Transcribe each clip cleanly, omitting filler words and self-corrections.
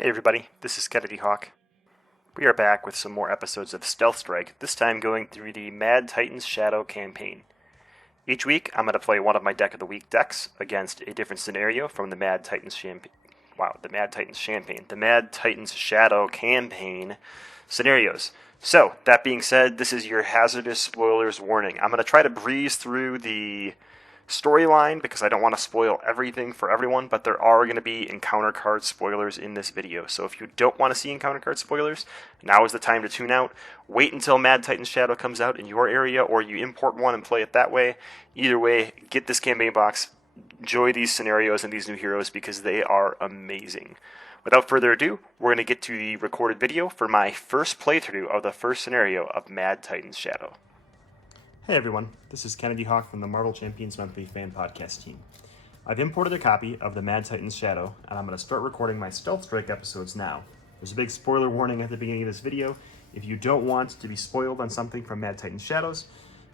Hey everybody, this is Kennedy Hawk. We are back with some more episodes of Stealth Strike, this time going through the Mad Titans Shadow campaign. Each week, I'm going to play one of my Deck of the Week decks against a different scenario from the Mad Titans the Mad Titans Shadow campaign scenarios. So, that being said, this is your hazardous spoilers warning. I'm going to try to breeze through the storyline because I don't want to spoil everything for everyone, but there are going to be encounter card spoilers in this video. So if you don't want to see encounter card spoilers, now is the time to tune out. Wait until Mad Titans Shadow comes out in your area, or you import one and play it that way. Either way, get this campaign box, enjoy these scenarios and these new heroes because they are amazing. Without further ado, we're going to get to the recorded video for my first playthrough of the first scenario of Mad Titans Shadow. Hey everyone, this is Kennedy Hawk from the Marvel Champions Monthly fan podcast team. I've imported a copy of the Mad Titans Shadow, and I'm going to start recording my Stealth Strike episodes now. There's a big spoiler warning at the beginning of this video. If you don't want to be spoiled on something from Mad Titans Shadows,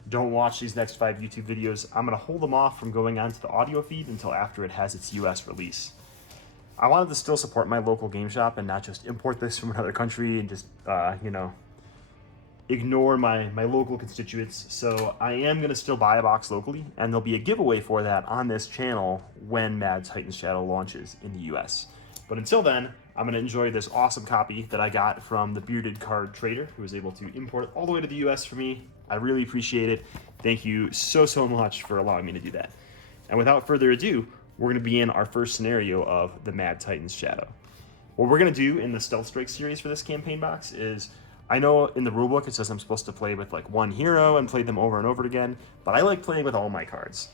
don't watch these next 5 YouTube videos. I'm going to hold them off from going onto the audio feed until after it has its US release. I wanted to still support my local game shop and not just import this from another country and just, ignore my local constituents. So I am going to still buy a box locally, and there'll be a giveaway for that on this channel when Mad Titans Shadow launches in the US. But until then, I'm going to enjoy this awesome copy that I got from the bearded card trader who was able to import it all the way to the US for me. I really appreciate it. Thank you so much for allowing me to do that. And without further ado, we're going to begin our first scenario of the Mad Titans Shadow. What we're going to do in the Stealth Strike series for this campaign box is, I know in the rulebook it says I'm supposed to play with like one hero and play them over and over again, but I like playing with all my cards.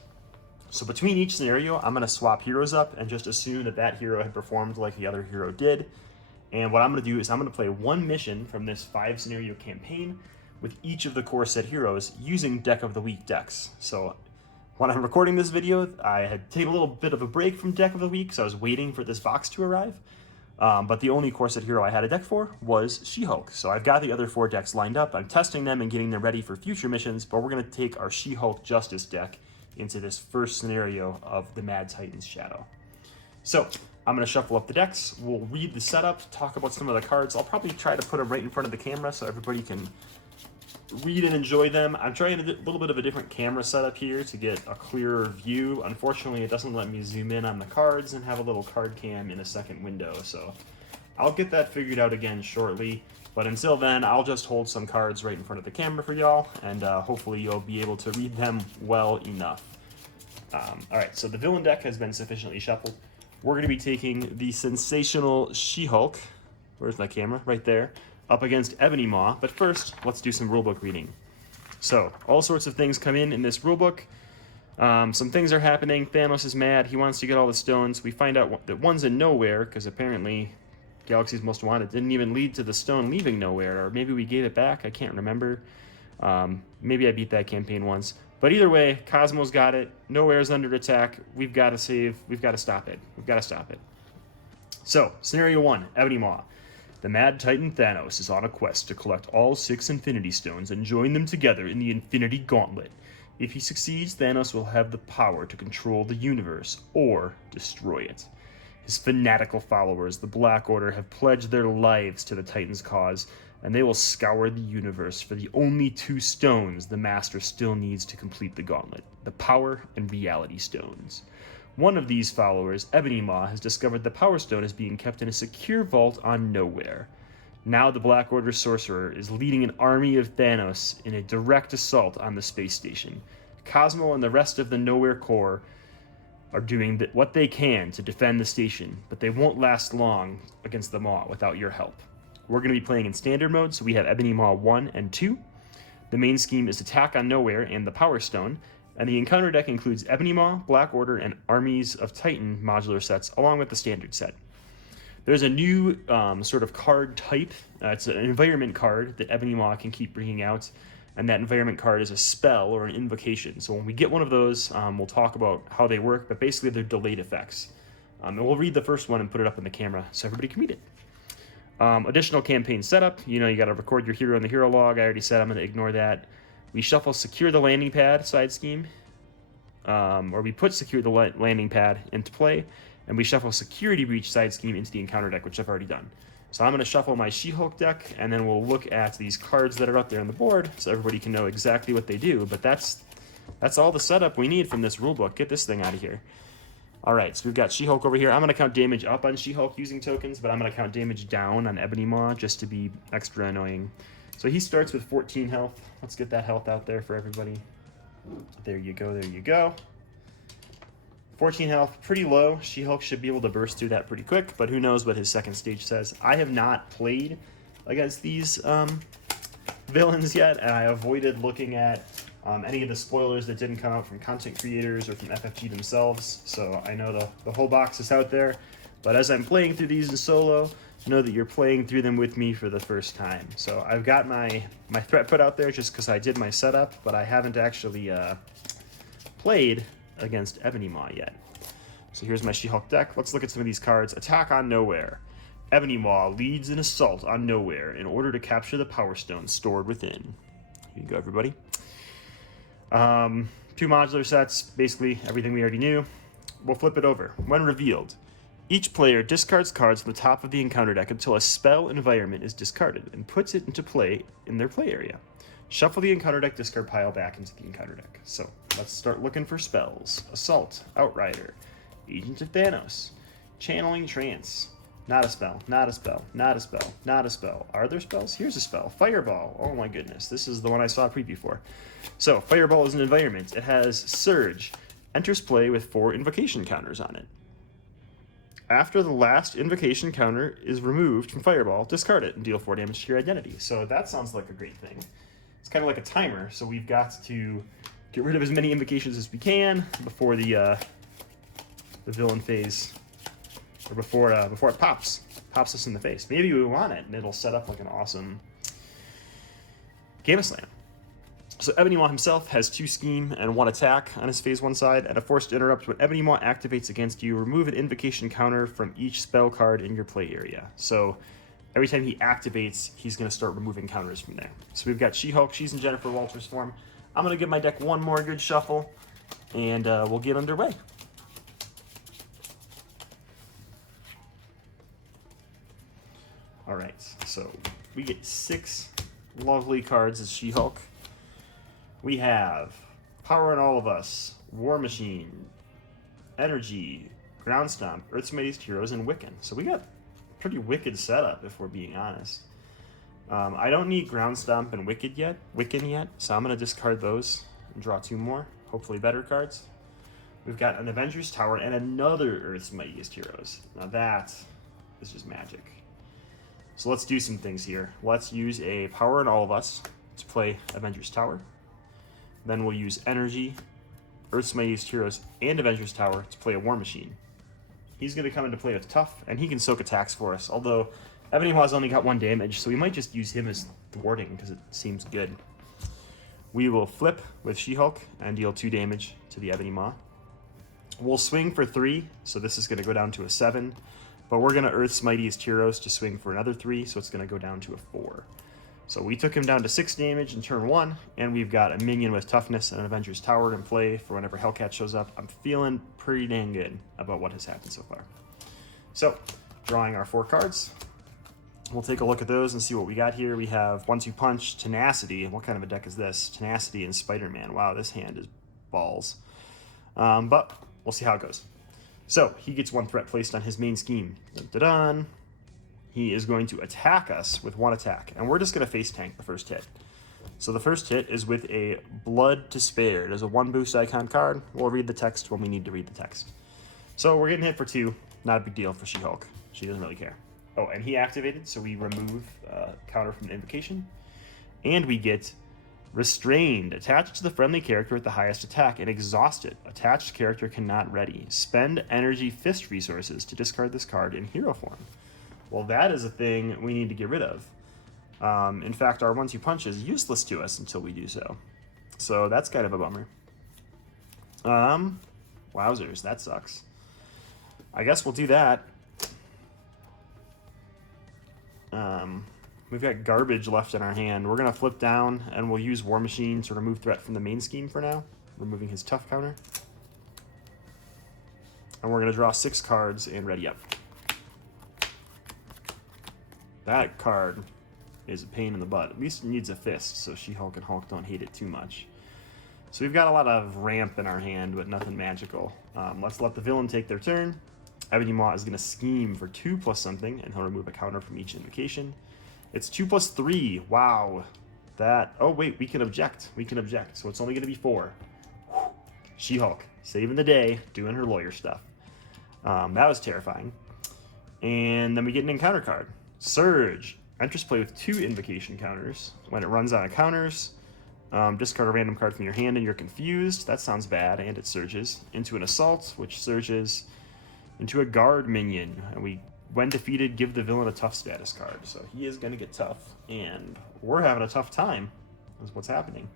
So between each scenario, I'm going to swap heroes up and just assume that that hero had performed like the other hero did. And what I'm going to do is I'm going to play one mission from this 5 scenario campaign with each of the core set heroes using Deck of the Week decks. So when I'm recording this video, I had taken a little bit of a break from Deck of the Week, so I was waiting for this box to arrive. But the only core set hero I had a deck for was She-Hulk. So I've got the other 4 decks lined up. I'm testing them and getting them ready for future missions, but we're going to take our She-Hulk Justice deck into this first scenario of the Mad Titans Shadow. So I'm going to shuffle up the decks. We'll read the setup, talk about some of the cards. I'll probably try to put them right in front of the camera so everybody can read and enjoy them. I'm trying a little bit of a different camera setup here to get a clearer view. Unfortunately, it doesn't let me zoom in on the cards and have a little card cam in a second window, so I'll get that figured out again shortly. But until then, I'll just hold some cards right in front of the camera for y'all, and hopefully you'll be able to read them well enough. Alright, so the villain deck has been sufficiently shuffled. We're going to be taking the sensational She-Hulk, where's my camera? Right there, up against Ebony Maw, but first, let's do some rulebook reading. So, all sorts of things come in this rulebook. Some things are happening. Thanos is mad. He wants to get all the stones. We find out that one's in Nowhere, because apparently Galaxy's Most Wanted didn't even lead to the stone leaving Nowhere, or maybe we gave it back. I can't remember. Maybe I beat that campaign once. But either way, Cosmo's got it. Nowhere's under attack. We've got to save. We've got to stop it. We've got to stop it. So, Scenario 1, Ebony Maw. The Mad Titan Thanos is on a quest to collect all 6 Infinity Stones and join them together in the Infinity Gauntlet. If he succeeds, Thanos will have the power to control the universe or destroy it. His fanatical followers, the Black Order, have pledged their lives to the Titan's cause, and they will scour the universe for the only 2 stones the Master still needs to complete the Gauntlet, the Power and Reality Stones. One of these followers, Ebony Maw, has discovered the Power Stone is being kept in a secure vault on Nowhere. Now the Black Order sorcerer is leading an army of Thanos in a direct assault on the space station. Cosmo and the rest of the Nowhere Corps are doing what they can to defend the station, but they won't last long against the Maw without your help. We're going to be playing in standard mode, so we have Ebony Maw 1 and 2. The main scheme is attack on Nowhere and the Power Stone, and the encounter deck includes Ebony Maw, Black Order, and Armies of Titan modular sets, along with the standard set. There's a new sort of card type. It's an environment card that Ebony Maw can keep bringing out, and that environment card is a spell or an invocation. So when we get one of those, we'll talk about how they work, but basically they're delayed effects. And we'll read the first one and put it up on the camera so everybody can read it. Additional campaign setup. You got to record your hero in the hero log. I already said I'm going to ignore that. We shuffle Secure the Landing Pad side scheme, or we put Secure the Landing Pad into play, and we shuffle Security Breach side scheme into the encounter deck, which I've already done. So I'm going to shuffle my She-Hulk deck, and then we'll look at these cards that are up there on the board so everybody can know exactly what they do. But that's all the setup we need from this rulebook. Get this thing out of here. All right, so we've got She-Hulk over here. I'm going to count damage up on She-Hulk using tokens, but I'm going to count damage down on Ebony Maw just to be extra annoying. So he starts with 14 health. Let's get that health out there for everybody. There you go, there you go. 14 health, pretty low. She-Hulk should be able to burst through that pretty quick, but who knows what his second stage says. I have not played against these villains yet, and I avoided looking at any of the spoilers that didn't come out from content creators or from FFG themselves, so I know the whole box is out there. But as I'm playing through these in solo, know that you're playing through them with me for the first time. So I've got my threat put out there just because I did my setup, but I haven't actually played against Ebony Maw yet. So here's my She-Hulk deck. Let's look at some of these cards. Attack on Nowhere. Ebony Maw leads an assault on Nowhere in order to capture the Power Stone stored within. Here you go, everybody. 2 modular sets, basically everything we already knew. We'll flip it over. When revealed, each player discards cards from the top of the encounter deck until a spell environment is discarded and puts it into play in their play area. Shuffle the encounter deck discard pile back into the encounter deck. So let's start looking for spells. Assault, Outrider, Agent of Thanos, Channeling Trance. Not a spell, not a spell, not a spell, not a spell. Are there spells? Here's a spell. Fireball. Oh my goodness, this is the one I saw a preview for. So Fireball is an environment. It has Surge. Enters play with 4 invocation counters on it. After the last invocation counter is removed from Fireball, discard it and deal 4 damage to your identity. So that sounds like a great thing. It's kind of like a timer, so we've got to get rid of as many invocations as we can before the villain phase, or before it pops us in the face. Maybe we want it, and it'll set up like an awesome Game of Slam. So Ebony Maw himself has 2 scheme and 1 attack on his phase 1 side, and a forced interrupt. When Ebony Maw activates against you, remove an invocation counter from each spell card in your play area. So every time he activates, he's going to start removing counters from there. So we've got She-Hulk. She's in Jennifer Walters form. I'm going to give my deck one more good shuffle, and we'll get underway. All right, so we get 6 lovely cards as She-Hulk. We have Power in All of Us, War Machine, Energy, Ground Stomp, Earth's Mightiest Heroes, and Wiccan. So we got a pretty wicked setup, if we're being honest. I don't need Ground Stomp and Wiccan yet, so I'm going to discard those and draw 2 more, hopefully better cards. We've got an Avengers Tower and another Earth's Mightiest Heroes. Now that is just magic. So let's do some things here. Let's use a Power in All of Us to play Avengers Tower. Then we'll use Energy, Earth's Mightiest Heroes, and Avengers Tower to play a War Machine. He's going to come into play with Tough, and he can soak attacks for us, although Ebony Maw's only got 1 damage, so we might just use him as thwarting because it seems good. We will flip with She-Hulk and deal 2 damage to the Ebony Maw. We'll swing for 3, so this is going to go down to a 7, but we're going to Earth's Mightiest Heroes to swing for another 3, so it's going to go down to a 4. So we took him down to 6 damage in turn 1, and we've got a minion with Toughness and an Avengers Tower in play for whenever Hellcat shows up. I'm feeling pretty dang good about what has happened so far. So, drawing our 4 cards. We'll take a look at those and see what we got here. We have 1-2 Punch, Tenacity. What kind of a deck is this? Tenacity and Spider-Man. Wow, this hand is balls. But we'll see how it goes. So, he gets 1 threat placed on his main scheme. Dun-dun-dun. He is going to attack us with 1 attack, and we're just going to face tank the first hit. So the first hit is with a Blood to Spare. There's a 1 boost icon card. We'll read the text when we need to read the text. So we're getting hit for 2. Not a big deal for She-Hulk. She doesn't really care. Oh, and he activated, so we remove counter from the invocation. And we get Restrained. Attached to the friendly character with the highest attack and exhausted. Attached character cannot ready. Spend energy fist resources to discard this card in hero form. Well, that is a thing we need to get rid of. In fact, our 1-2 Punch is useless to us until we do so. So that's kind of a bummer. Wowzers, that sucks. I guess we'll do that. We've got garbage left in our hand. We're going to flip down, and we'll use War Machine to remove threat from the main scheme for now, removing his Tough counter. And we're going to draw 6 cards and ready up. That card is a pain in the butt. At least it needs a fist, so She-Hulk and Hulk don't hate it too much. So we've got a lot of ramp in our hand, but nothing magical. Let's let the villain take their turn. Ebony Maw is going to scheme for 2 plus something, and he'll remove a counter from each invocation. It's 2 plus 3. Wow. That... Oh, wait, we can object. We can object, so it's only going to be 4. She-Hulk, saving the day, doing her lawyer stuff. That was terrifying. And then we get an encounter card. Surge. Enters play with 2 invocation counters. When it runs out of counters, discard a random card from your hand and you're confused. That sounds bad, and it surges. Into an assault, which surges into a guard minion. And we, when defeated, give the villain a tough status card. So he is going to get tough, and we're having a tough time. That's what's happening.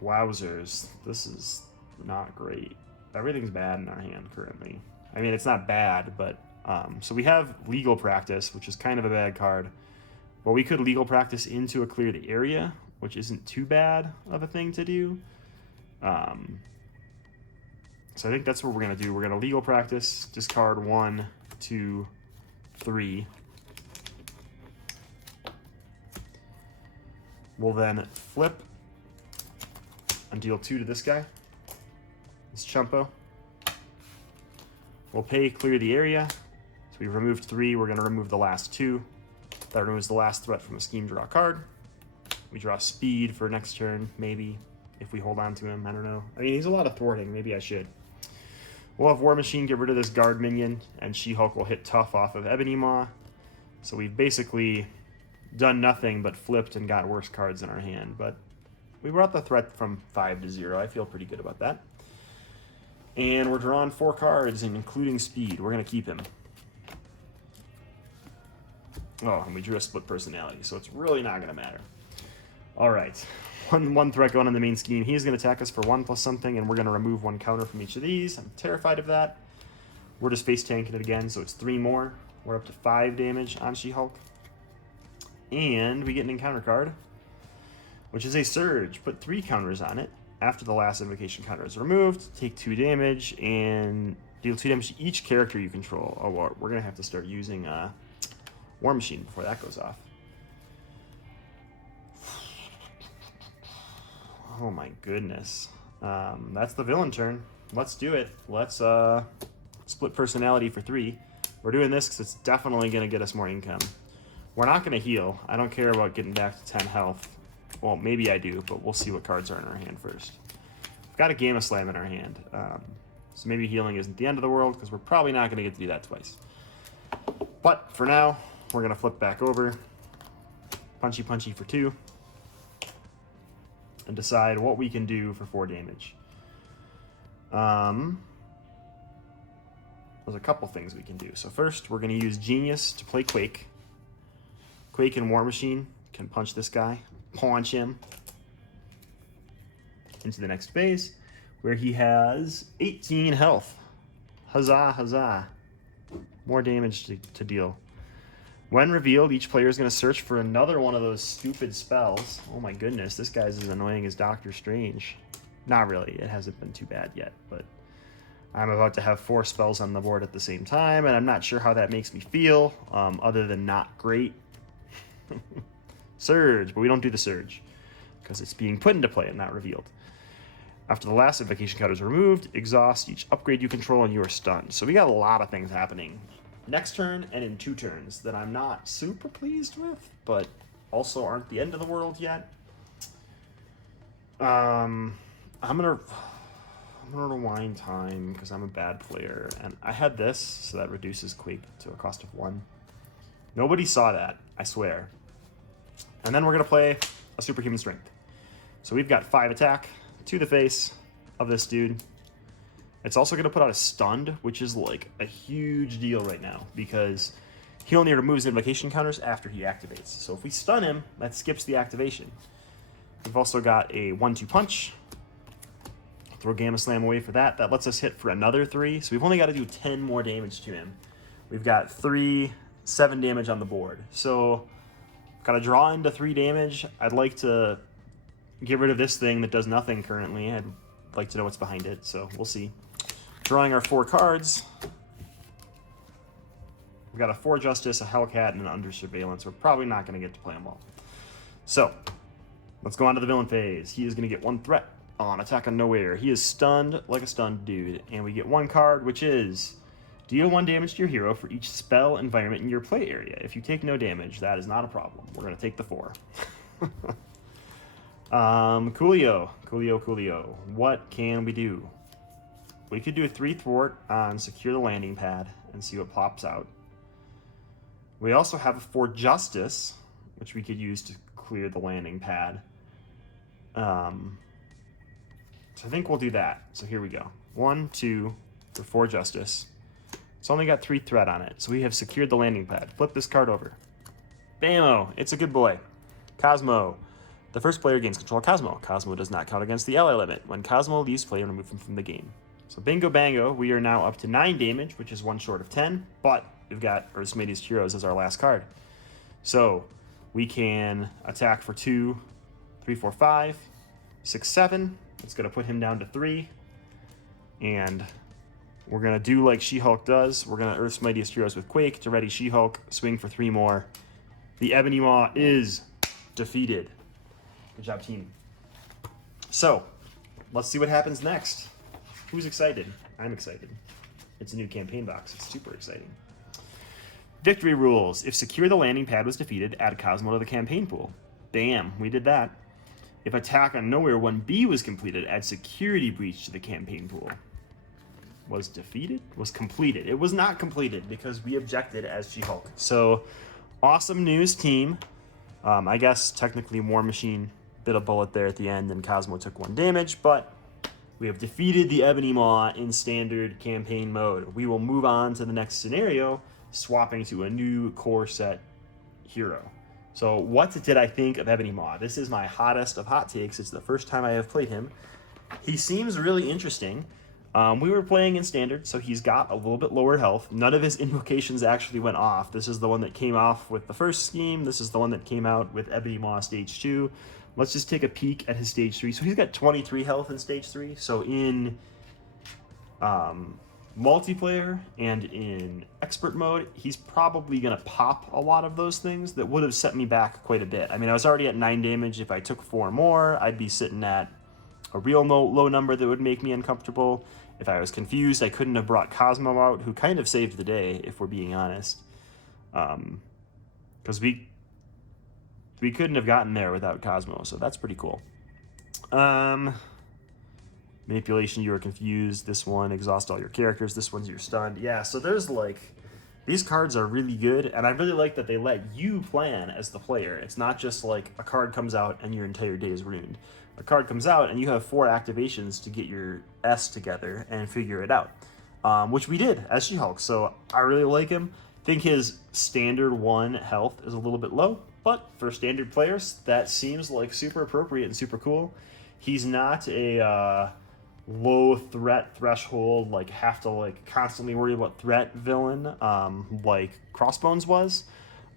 Wowzers. This is not great. Everything's bad in our hand currently. I mean, it's not bad, but... so we have Legal Practice, which is kind of a bad card. But we could Legal Practice into a Clear the Area, which isn't too bad of a thing to do. So I think that's what we're going to do. We're going to Legal Practice, discard 1, 2, 3. We'll then flip and deal 2 to this guy. This Chumpo. We'll pay Clear the Area. So we removed 3. We're going to remove the last 2. That removes the last threat from a scheme draw card. We draw Speed for next turn, maybe, if we hold on to him. I don't know. I mean, he's a lot of thwarting. Maybe I should. We'll have War Machine get rid of this guard minion, and She-Hulk will hit Tough off of Ebony Maw. So we've basically done nothing but flipped and got worse cards in our hand. But we brought the threat from 5 to 0. I feel pretty good about that. And we're drawing 4 cards, including Speed. We're going to keep him. Oh, and we drew a Split Personality, so it's really not going to matter. All right. One threat going on the main scheme. He's going to attack us for 1 plus something, and we're going to remove 1 counter from each of these. I'm terrified of that. We're just face tanking it again, so it's 3 more. We're up to 5 damage on She-Hulk. And we get an encounter card, which is a Surge. Put 3 counters on it. After the last invocation counter is removed, take 2 damage, and deal 2 damage to each character you control. Oh, well, we're going to have to start using War Machine before that goes off. Oh my goodness. That's the villain turn. Let's do it. Let's Split Personality for 3. We're doing this because it's definitely going to get us more income. We're not going to heal. I don't care about getting back to 10 health. Well, maybe I do, but we'll see what cards are in our hand first. We've got a Gamma Slam in our hand. So maybe healing isn't the end of the world, because we're probably not going to get to do that twice. But for now, we're going to flip back over. Punchy punchy for 2. And decide what we can do for 4 damage. There's a couple things we can do. So first, we're going to use Genius to play Quake. Quake and War Machine can punch this guy. Punch him into the next phase, where he has 18 health. Huzzah, huzzah. More damage to deal. When revealed, each player is going to search for another one of those stupid spells. Oh my goodness, this guy's as annoying as Doctor Strange. Not really, it hasn't been too bad yet, but I'm about to have 4 spells on the board at the same time, and I'm not sure how that makes me feel, other than not great. Surge, but we don't do the Surge, because it's being put into play and not revealed. After the last invocation card is removed, exhaust each upgrade you control and you are stunned. So we got a lot of things happening next turn and in 2 turns that I'm not super pleased with, but also aren't the end of the world yet. I'm gonna rewind time because I'm a bad player, and I had this, so that reduces Quake to a cost of 1. Nobody saw that, I swear. And then we're gonna play a Superhuman Strength. So we've got 5 attack to the face of this dude. It's also gonna put out a Stunned, which is like a huge deal right now because he only removes invocation counters after he activates. So if we stun him, that skips the activation. We've also got a 1-2 punch. Throw Gamma Slam away for that. That lets us hit for another 3. So we've only got to do 10 more damage to him. We've got 7 damage on the board. So got to draw into 3 damage. I'd like to get rid of this thing that does nothing currently. I'd like to know what's behind it, so we'll see. Drawing our 4 cards. We've got a 4 Justice, a Hellcat, and an Under Surveillance. We're probably not going to get to play them all. So, let's go on to the villain phase. He is going to get 1 threat on attack on nowhere. He is stunned like a stunned dude. And we get 1 card, which is deal 1 damage to your hero for each spell environment in your play area. If you take no damage, that is not a problem. We're going to take the 4. Coolio. What can we do? We could do a 3 thwart on secure the landing pad and see what pops out. We also have a 4 Justice, which we could use to clear the landing pad. So I think we'll do that. So here we go. 1, 2, for 4 Justice. It's only got 3 threat on it, so we have secured the landing pad. Flip this card over. Bammo! It's a good boy. Cosmo. The first player gains control of Cosmo. Cosmo does not count against the ally limit. When Cosmo leaves play, remove him from the game. So bingo bango, we are now up to 9 damage, which is 1 short of 10, but we've got Earth's Mightiest Heroes as our last card. So we can attack for 2, 3, 4, 5, 6, 7. It's going to put him down to 3. And we're going to do like She-Hulk does. We're going to Earth's Mightiest Heroes with Quake to ready She-Hulk, swing for 3 more. The Ebony Maw is defeated. Good job, team. So, let's see what happens next. Who's excited? I'm excited. It's a new campaign box. It's super exciting. Victory rules. If secure the landing pad was defeated, add Cosmo to the campaign pool. Bam, we did that. If attack on nowhere 1B was completed, add security breach to the campaign pool. Was defeated? Was completed. It was not completed because we objected as She-Hulk. So, awesome news, team. I guess technically War Machine bit a bullet there at the end and Cosmo took 1 damage, but we have defeated the Ebony Maw in standard campaign mode. We will move on to the next scenario, swapping to a new core set hero. So what did I think of Ebony Maw? This is my hottest of hot takes. It's the first time I have played him. He seems really interesting. We were playing in standard, so he's got a little bit lower health. None of his invocations actually went off. This is the one that came off with the first scheme. This is the one that came out with Ebony Maw Stage 2. Let's just take a peek at his Stage 3. So he's got 23 health in Stage 3. So in multiplayer and in expert mode, he's probably going to pop a lot of those things that would have set me back quite a bit. I mean, I was already at 9 damage. If I took 4 more, I'd be sitting at a real low number that would make me uncomfortable. If I was confused, I couldn't have brought Cosmo out, who kind of saved the day, if we're being honest. Because we couldn't have gotten there without Cosmo, so that's pretty cool. Manipulation, you are confused. This one, exhaust all your characters. This one's you're stunned. Yeah, so there's like, these cards are really good, and I really like that they let you plan as the player. It's not just like a card comes out and your entire day is ruined. A card comes out and you have 4 activations to get your S together and figure it out, which we did as She-Hulk. So I really like him. I think his standard 1 health is a little bit low, but for standard players, that seems like super appropriate and super cool. He's not a low threat threshold, like have to like constantly worry about threat villain like Crossbones was.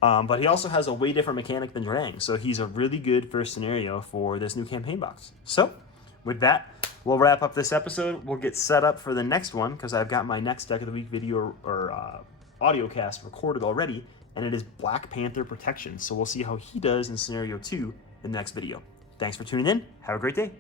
But he also has a way different mechanic than Drang, so he's a really good first scenario for this new campaign box. So, with that, we'll wrap up this episode. We'll get set up for the next one, because I've got my next Deck of the Week video or audio cast recorded already, and it is Black Panther Protection. So we'll see how he does in Scenario 2 in the next video. Thanks for tuning in. Have a great day.